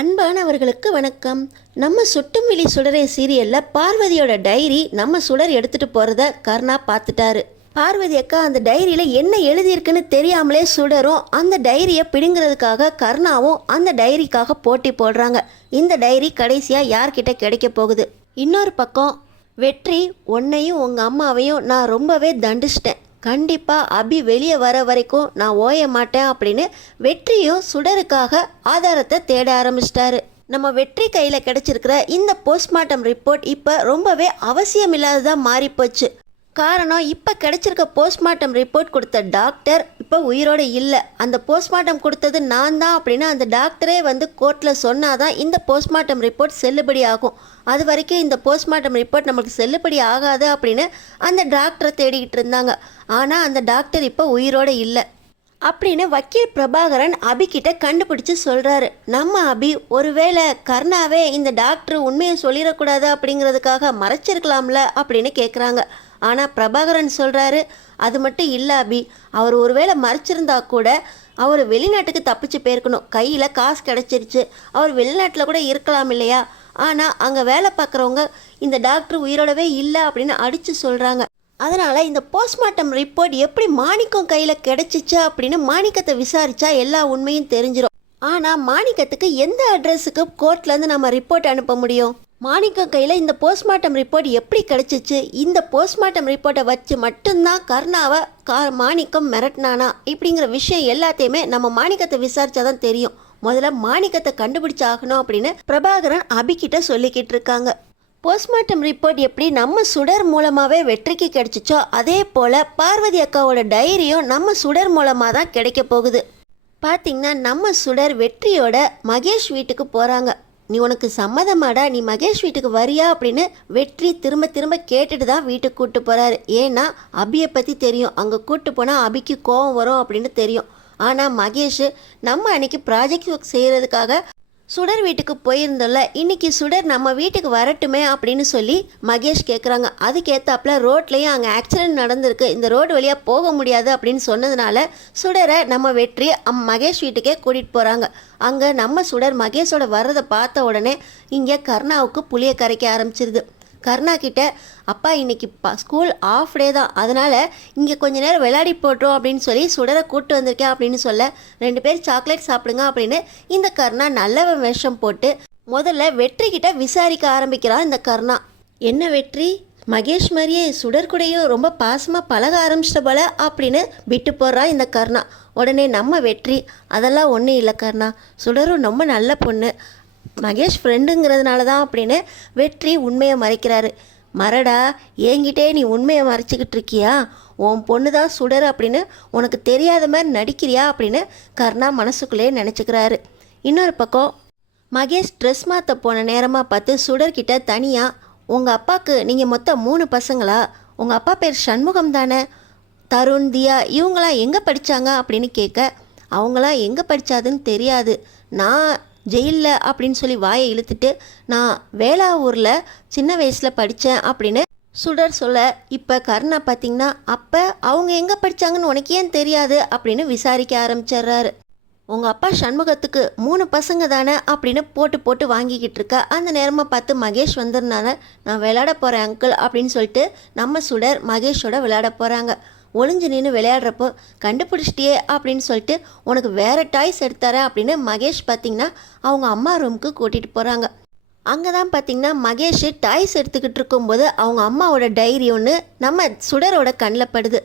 அன்பானவர்களுக்கு வணக்கம். நம்ம சுட்டும் விழி சுடரே சீரியலில் பார்வதியோட டைரி நம்ம சுடர் எடுத்துகிட்டு போகிறத கர்ணா பார்த்துட்டாரு. பார்வதி அக்கா அந்த டைரியில் என்ன எழுதியிருக்குன்னு தெரியாமலே சுடரும் அந்த டைரியை பிடுங்கிறதுக்காக கர்ணாவும் அந்த டைரிக்காக போட்டி போடுறாங்க. இந்த டைரி கடைசியாக யார்கிட்ட கிடைக்க போகுது? இன்னொரு பக்கம் வெற்றி, உன்னையும் உங்கள் அம்மாவையும் நான் ரொம்பவே தண்டிச்சிட்டேன், கண்டிப்பாக அபி வெளியே வர வரைக்கும் நான் ஓய மாட்டேன் அப்படின்னு வெற்றியும் சுடருக்காக ஆதாரத்தை தேட ஆரம்பிச்சிட்டாரு. நம்ம வெற்றி கையில் கிடச்சிருக்கிற இந்த போஸ்ட்மார்ட்டம் ரிப்போர்ட் இப்போ ரொம்பவே அவசியமில்லாததாக மாறிப்போச்சு. காரணம், இப்போ கிடைச்சிருக்க போஸ்ட்மார்ட்டம் ரிப்போர்ட் கொடுத்த டாக்டர் இப்போ உயிரோடு இல்லை. அந்த போஸ்ட்மார்ட்டம் கொடுத்தது நான் தான் அப்படின்னு அந்த டாக்டரே வந்து கோர்ட்டில் சொன்னாதான் இந்த போஸ்ட்மார்ட்டம் ரிப்போர்ட் செல்லுபடி ஆகும். அது வரைக்கும் இந்த போஸ்ட்மார்ட்டம் ரிப்போர்ட் நமக்கு செல்லுபடி ஆகாது அப்படின்னு அந்த டாக்டரை தேடிக்கிட்டு இருந்தாங்க. ஆனால் அந்த டாக்டர் இப்போ உயிரோடு இல்லை அப்படின்னு வக்கீல் பிரபாகரன் அபிகிட்ட கண்டுபிடிச்சு சொல்கிறாரு. நம்ம அபி ஒருவேளை கர்ணாவே இந்த டாக்டர் உண்மையை சொல்லிடக்கூடாது அப்படிங்கிறதுக்காக மறைச்சிருக்கலாம்ல அப்படின்னு கேட்குறாங்க. ஆனால் பிரபாகரன் சொல்கிறாரு, அது மட்டும் இல்லை அபி, அவர் ஒருவேளை மறைச்சிருந்தா கூட அவர் வெளிநாட்டுக்கு தப்பிச்சு போயிருக்கணும். கையில் காசு கிடச்சிருச்சு, அவர் வெளிநாட்டில் கூட இருக்கலாம் இல்லையா? ஆனால் அங்கே வேலை பார்க்குறவங்க இந்த டாக்டர் உயிரோடவே இல்லை அப்படின்னு அடித்து சொல்கிறாங்க. அதனால் இந்த போஸ்ட்மார்ட்டம் ரிப்போர்ட் எப்படி மாணிக்கம் கையில் கிடச்சிச்சு அப்படின்னு மாணிக்கத்தை விசாரித்தா எல்லா உண்மையும் தெரிஞ்சிடும். ஆனால் மாணிக்கத்துக்கு எந்த அட்ரஸுக்கு கோர்ட்லேருந்து நம்ம ரிப்போர்ட் அனுப்ப முடியும்? மாணிக்கம் கையில் இந்த போஸ்ட்மார்ட்டம் ரிப்போர்ட் எப்படி கிடச்சிச்சு? இந்த போஸ்ட்மார்ட்டம் ரிப்போர்ட்டை வச்சு மட்டும்தான் கர்ணாவை மாணிக்கம் மிரட்டினானா இப்படிங்கிற விஷயம் எல்லாத்தையுமே நம்ம மாணிக்கத்தை விசாரிச்சாதான் தெரியும். முதல்ல மாணிக்கத்தை கண்டுபிடிச்சாகணும் அப்படின்னு பிரபாகரன் அபிகிட்ட சொல்லிக்கிட்டு இருக்காங்க. போஸ்ட்மார்ட்டம் ரிப்போர்ட் எப்படி நம்ம சுடர் மூலமாகவே வெற்றிக்கு கிடைச்சிச்சோ அதே போல் பார்வதி அக்காவோட டைரியும் நம்ம சுடர் மூலமாக தான் கிடைக்க போகுது. பார்த்திங்கன்னா நம்ம சுடர் வெற்றியோட மகேஷ் வீட்டுக்கு போகிறாங்க. நீ உனக்கு சம்மதமாடா, நீ மகேஷ் வீட்டுக்கு வரியா அப்படின்னு வெற்றி திரும்ப திரும்ப கேட்டுட்டு தான் வீட்டுக்கு கூப்பிட்டு போகிறாரு. ஏன்னா அபியை பற்றி தெரியும், அங்கே கூப்பிட்டு போனால் அபிக்கு கோவம் வரும் அப்படின்னு தெரியும். ஆனால் மகேஷ் நம்ம அன்னைக்கு ப்ராஜெக்ட் ஒர்க் செய்கிறதுக்காக சுடர் வீட்டுக்கு போயிருந்தோம்ல, இன்னைக்கு சுடர் நம்ம வீட்டுக்கு வரட்டுமே அப்படின்னு சொல்லி மகேஷ் கேட்குறாங்க. அதுக்கேற்றாப்புல ரோட்லேயும் அங்கே ஆக்சிடென்ட் நடந்திருக்கு, இந்த ரோடு வழியாக போக முடியாது அப்படின்னு சொன்னதுனால சுடரை நம்ம வெற்றி மகேஷ் வீட்டுக்கே கூட்டிகிட்டு போகிறாங்க. அங்கே நம்ம சுடர் மகேஷோட வர்றதை பார்த்த உடனே இங்கே கர்ணாவுக்கு புளிய கரைக்க ஆரம்பிச்சிருது. கர்ணா கிட்ட, அப்பா இன்னைக்கு ஸ்கூல் ஆஃப் டே தான், அதனால் இங்கே கொஞ்ச நேரம் விளையாடி போட்டோம் அப்படின்னு சொல்லி சுடரை கூப்பிட்டு வந்திருக்கேன் அப்படின்னு சொல்ல, 2 பேர் சாக்லேட் சாப்பிடுங்க அப்படின்னு இந்த கர்ணா நல்லவன் வேஷம் போட்டு முதல்ல வெற்றி கிட்ட விசாரிக்க ஆரம்பிக்கிறான். இந்த கர்ணா, என்ன வெற்றி, மகேஷ் மாதிரியே சுடர் கூடயும் ரொம்ப பாசமாக பழக ஆரம்பிச்சிட்ட போல அப்படின்னு விட்டு போடுறான் இந்த கர்ணா. உடனே நம்ம வெற்றி, அதெல்லாம் ஒன்றும் இல்லை கர்ணா, சுடரும் ரொம்ப நல்ல பொண்ணு, மகேஷ் ஃப்ரெண்டுங்கிறதுனால தான் அப்படின்னு வெற்றி உண்மையை மறைக்கிறாரு. மறடா, என்கிட்டே நீ உண்மையை மறைச்சிக்கிட்டு இருக்கியா? உன் பொண்ணு தான் சுடர் அப்படின்னு உனக்கு தெரியாத மாதிரி நடிக்கிறியா அப்படின்னு கர்ணா மனசுக்குள்ளே நினச்சிக்கிறாரு. இன்னொரு பக்கம் மகேஷ் ட்ரெஸ் மாற்ற போன நேரமாக பார்த்து சுடர்கிட்ட தனியாக, உங்கள் அப்பாவுக்கு நீங்கள் மொத்தம் 3 பசங்களா? உங்கள் அப்பா பேர் சண்முகம் தானே? தருண், தியா இவங்களாம் எங்கே படித்தாங்க அப்படின்னு கேட்க, அவங்களாம் எங்கே படித்தாதுன்னு தெரியாது, நான் ஜெயிலில் அப்படின்னு சொல்லி வாயை இழுத்துட்டு நான் வேளாவூரில் சின்ன வயசில் படித்தேன் அப்படின்னு சுடர் சொல்ல, இப்போ கர்ணா பார்த்திங்கன்னா, அப்போ அவங்க எங்கே படித்தாங்கன்னு உனக்கு ஏன் தெரியாது அப்படின்னு விசாரிக்க ஆரம்பிச்சிட்றாரு. உங்கள் அப்பா சண்முகத்துக்கு 3 பசங்க தானே அப்படின்னு போட்டு போட்டு வாங்கிக்கிட்டு இருக்க அந்த நேரமாக பார்த்து மகேஷ் வந்திருந்தாங்க. நான் விளையாட போகிறேன் அங்கிள் அப்படின்னு சொல்லிட்டு நம்ம சுடர் மகேஷோட விளையாட போகிறாங்க. ஒளிஞ்சு நின்று விளையாடுறப்போ, கண்டுபிடிச்சிட்டியே அப்படின்னு சொல்லிட்டு உனக்கு வேறு டாய்ஸ் எடுத்தாரேன் அப்படின்னு மகேஷ் பார்த்திங்கன்னா அவங்க அம்மா ரூமுக்கு கூட்டிகிட்டு போகிறாங்க. அங்கே தான் பார்த்திங்கன்னா மகேஷ் டாய்ஸ் எடுத்துக்கிட்டு இருக்கும்போது அவங்க அம்மாவோட டைரி ஒன்று நம்ம சுடரோட கண்ணில் படுது.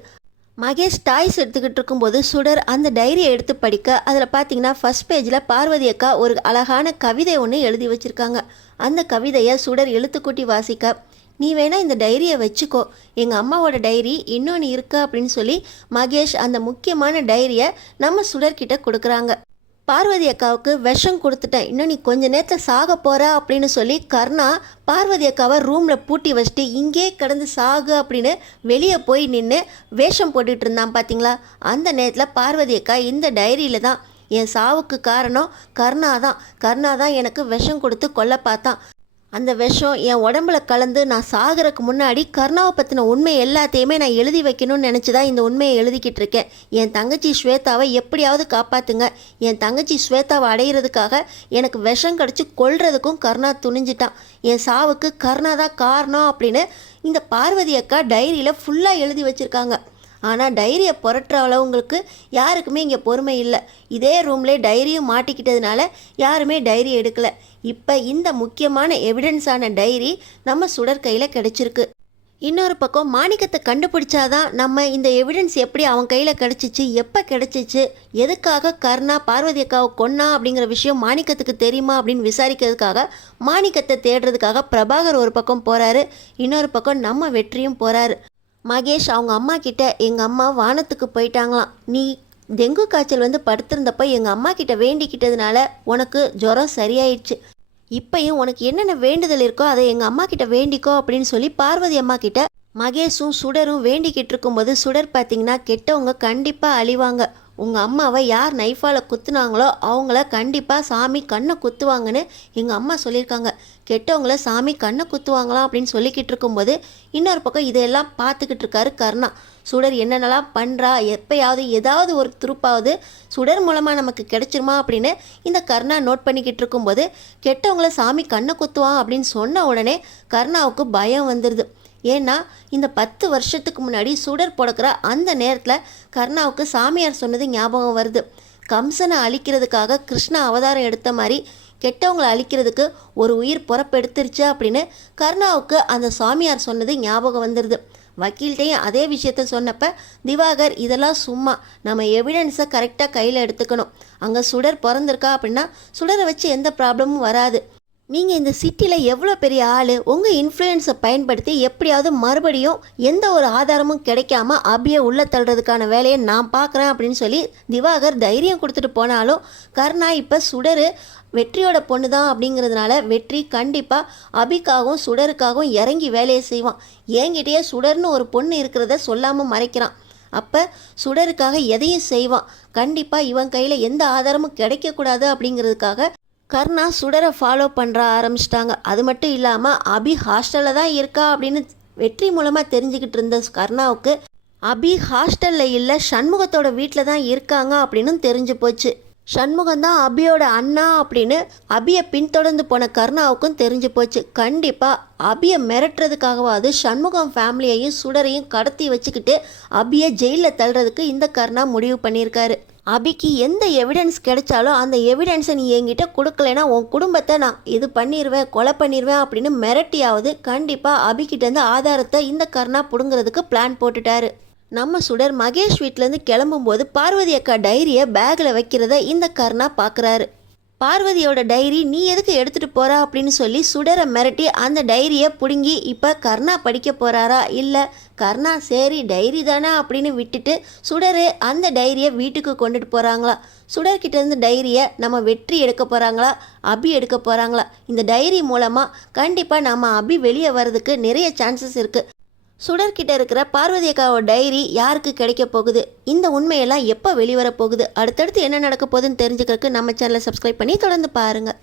மகேஷ் டாய்ஸ் எடுத்துக்கிட்டு இருக்கும்போது சுடர் அந்த டைரியை எடுத்து படிக்க, அதில் பார்த்திங்கன்னா ஃபஸ்ட் பேஜில் பார்வதி அக்கா ஒரு அழகான கவிதை ஒன்று எழுதி வச்சுருக்காங்க. அந்த கவிதையை சுடர் எழுத்துக்கூட்டி வாசிக்க, நீ வேணா இந்த டைரியை வச்சுக்கோ, எங்கள் அம்மாவோட டைரி இன்னொன்று இருக்கு அப்படின்னு சொல்லி மகேஷ் அந்த முக்கியமான டைரியை நம்ம சுடர்கிட்ட கொடுக்குறாங்க. பார்வதி அக்காவுக்கு விஷம் கொடுத்துட்டேன், இன்னும் நீ கொஞ்ச நேரத்தில் சாக போகிற அப்படின்னு சொல்லி கர்ணா பார்வதி அக்காவை ரூமில் பூட்டி வச்சுட்டு இங்கே கிடந்து சாகு அப்படின்னு வெளியே போய் நின்று வேஷம் போட்டுட்டு இருந்தான் பார்த்தீங்களா? அந்த நேரத்தில் பார்வதி அக்கா, இந்த டைரியில் தான் என் சாவுக்கு காரணம் கர்ணா தான் எனக்கு விஷம் கொடுத்து கொல்ல பார்த்தான், அந்த விஷம் என் உடம்புல கலந்து நான் சாகிறதுக்கு முன்னாடி கர்ணாவை பற்றின உண்மை எல்லாத்தையுமே நான் எழுதி வைக்கணும்னு நினச்சி தான் இந்த உண்மையை எழுதிக்கிட்டு இருக்கேன். என் தங்கச்சி ஸ்வேதாவை எப்படியாவது காப்பாற்றுங்க. என் தங்கச்சி ஸ்வேதாவை அடையிறதுக்காக எனக்கு விஷம் கடிச்சு கொல்றதுக்கும் கர்ணா துணிஞ்சிட்டான். என் சாவுக்கு கர்ணா தான் காரணம் அப்படின்னு இந்த பார்வதி அக்கா டைரியில் ஃபுல்லாக எழுதி வச்சுருக்காங்க. ஆனால் டைரியை புரட்டுற அளவுங்களுக்கு யாருக்குமே இங்கே பொறுமை இல்லை. இதே ரூம்லேயே டைரியும் மாட்டிக்கிட்டதுனால யாருமே டைரி எடுக்கலை. இப்போ இந்த முக்கியமான எவிடன்ஸான டைரி நம்ம சுடர் கையில் கிடச்சிருக்கு. இன்னொரு பக்கம் மாணிக்கத்தை கண்டுபிடிச்சாதான் நம்ம இந்த எவிடன்ஸ் எப்படி அவன் கையில் கிடச்சிச்சு, எப்போ கிடச்சிச்சு, எதுக்காக கர்ணா பார்வதி அக்காவை கொன்னா அப்படிங்கிற விஷயம் மாணிக்கத்துக்கு தெரியுமா அப்படின்னு விசாரிக்கிறதுக்காக மாணிக்கத்தை தேடுறதுக்காக பிரபாகர் ஒரு பக்கம் போகிறாரு. இன்னொரு பக்கம் நம்ம வெற்றியும் போகிறாரு. மகேஷ் அவங்க அம்மா கிட்ட எங்கள் அம்மா வானத்துக்கு போயிட்டாங்களாம், நீ டெங்கு காய்ச்சல் வந்து படுத்திருந்தப்போ எங்கள் அம்மா கிட்ட வேண்டிக்கிட்டதுனால உனக்கு ஜுரம் சரியாயிடுச்சு. இப்பையும் உனக்கு என்னென்ன வேண்டுதல் இருக்கோ அதை எங்கள் அம்மா கிட்ட வேண்டிக்கோ அப்படின்னு சொல்லி பார்வதி அம்மா கிட்ட மகேஷும் சுடரும் வேண்டிக்கிட்டு இருக்கும்போது சுடர் பார்த்தீங்கன்னா கெட்டவங்க கண்டிப்பாக அழிவாங்க, உங்கள் அம்மாவை யார் நைஃபால் குத்துனாங்களோ அவங்கள கண்டிப்பாக சாமி கண்ணை குத்துவாங்கன்னு எங்கள் அம்மா சொல்லியிருக்காங்க. கெட்டவங்கள சாமி கண்ணை குத்துவாங்களாம் அப்படின்னு சொல்லிக்கிட்டு இருக்கும்போது இன்னொரு பக்கம் இதையெல்லாம் பார்த்துக்கிட்டு இருக்காரு கர்ணா. சுடர் என்னென்னலாம் பண்ணுறா, எப்போயாவது ஏதாவது ஒரு துருப்பாவது சுடர் மூலமாக நமக்கு கிடைச்சிருமா அப்படின்னு இந்த கர்ணா நோட் பண்ணிக்கிட்டு இருக்கும்போது கெட்டவங்கள சாமி கண்ணை குத்துவான் அப்படின்னு சொன்ன உடனே கர்ணாவுக்கு பயம் வந்துடுது. ஏன்னா இந்த 10 வருஷத்துக்கு முன்னாடி சுடர் பிறக்கிற அந்த நேரத்தில் கர்ணாவுக்கு சாமியார் சொன்னது ஞாபகம் வருது. கம்சனை அழிக்கிறதுக்காக கிருஷ்ண அவதாரம் எடுத்த மாதிரி கெட்டவங்களை அழிக்கிறதுக்கு ஒரு உயிர் பொறப்பெடுத்துருச்சு அப்படின்னு கர்ணாவுக்கு அந்த சாமியார் சொன்னது ஞாபகம் வந்துடுது. வக்கீல்கிட்டையும் அதே விஷயத்த சொன்னப்போ திவாகர் இதெல்லாம் சும்மா, நம்ம எவிடன்ஸை கரெக்டாக கையில் எடுத்துக்கணும், அங்கே சுடர் பிறந்திருக்கா அப்படின்னா சுடரை வச்சு எந்த ப்ராப்ளமும் வராது, நீங்கள் இந்த சிட்டியில் எவ்வளோ பெரிய ஆள், உங்கள் இன்ஃப்ளூயன்ஸை பயன்படுத்தி எப்படியாவது மறுபடியும் எந்த ஒரு ஆதாரமும் கிடைக்காம அபியை உள்ளே தள்ளுறதுக்கான வேலையை நான் பார்க்குறேன் அப்படின்னு சொல்லி திவாகர் தைரியம் கொடுத்துட்டு போனாலும் கர்ணா இப்போ சுடர் வெற்றியோட பொண்ணு தான் அப்படிங்கிறதுனால வெற்றி கண்டிப்பாக அபிக்காகவும் சுடருக்காகவும் இறங்கி வேலையை செய்வான். என்கிட்டயே சுடர்னு ஒரு பொண்ணு இருக்கிறத சொல்லாமல் மறைக்கிறான். அப்போ சுடருக்காக எதையும் செய்வான். கண்டிப்பாக இவன் கையில் எந்த ஆதாரமும் கிடைக்கக்கூடாது அப்படிங்கிறதுக்காக கர்ணா சுடரை ஃபாலோ பண்ணுற ஆரம்பிச்சிட்டாங்க. அது மட்டும் இல்லாமல் அபி ஹாஸ்டலில் தான் இருக்கா அப்படின்னு வெற்றி மூலமாக தெரிஞ்சுக்கிட்டு இருந்த கர்ணாவுக்கு அபி ஹாஸ்டலில் இல்லை சண்முகத்தோட வீட்டில் தான் இருக்காங்க அப்படின்னு தெரிஞ்சு போச்சு. சண்முகம் தான் அபியோட அண்ணா அப்படின்னு அபியை பின்தொடர்ந்து போன கர்ணாவுக்கும் தெரிஞ்சு போச்சு. கண்டிப்பாக அபியை மிரட்டுறதுக்காகவாது சண்முகம் ஃபேமிலியையும் சுடரையும் கடத்தி வச்சுக்கிட்டு அபியை ஜெயிலில் தள்ளுறதுக்கு இந்த கர்ணா முடிவு பண்ணியிருக்காரு. அபிக்கு எந்த எவிடன்ஸ் கிடைச்சாலும் அந்த எவிடன்ஸை நீ என்கிட்ட கொடுக்கலைன்னா உன் குடும்பத்தை நான் இது பண்ணிடுவேன், கொலை பண்ணிடுவேன் அப்படின்னு மிரட்டியாவது கண்டிப்பாக அபிக்கிட்டேருந்து ஆதாரத்தை இந்த கர்ணா பிடுங்கிறதுக்கு பிளான் போட்டுட்டாரு. நம்ம சுடர் மகேஷ் வீட்டிலேருந்து கிளம்பும்போது பார்வதி அக்கா டைரியை பேக்கில் வைக்கிறத இந்த கர்ணா பார்க்குறாரு. பார்வதியோட டைரி நீ எதுக்கு எடுத்துகிட்டு போகிறா அப்படின்னு சொல்லி சுடரை மிரட்டி அந்த டைரியை பிடுங்கி இப்போ கர்ணா படிக்க போகிறாரா, இல்லை கர்ணா சரி டைரி தானே அப்படின்னு விட்டுட்டு சுடர் அந்த டைரியை வீட்டுக்கு கொண்டுட்டு போகிறாங்களா, சுடர்கிட்டேருந்து டைரியை நம்ம வெற்றி எடுக்க போகிறாங்களா, அபி எடுக்க போகிறாங்களா, இந்த டைரி மூலமாக கண்டிப்பாக நம்ம அபி வெளியே வர்றதுக்கு நிறைய சான்சஸ் இருக்குது. சுடர்கிட்ட இருக்கிற பார்வதி அக்காவோட டைரி யாருக்கு கிடைக்க போகுது, இந்த உண்மையெல்லாம் எப்போ வெளிவர போகுது, அடுத்தடுத்து என்ன நடக்க போகுதுன்னு தெரிஞ்சுக்கிறதுக்கு நம்ம சேனலை சப்ஸ்கிரைப் பண்ணி தொடர்ந்து பாருங்கள்.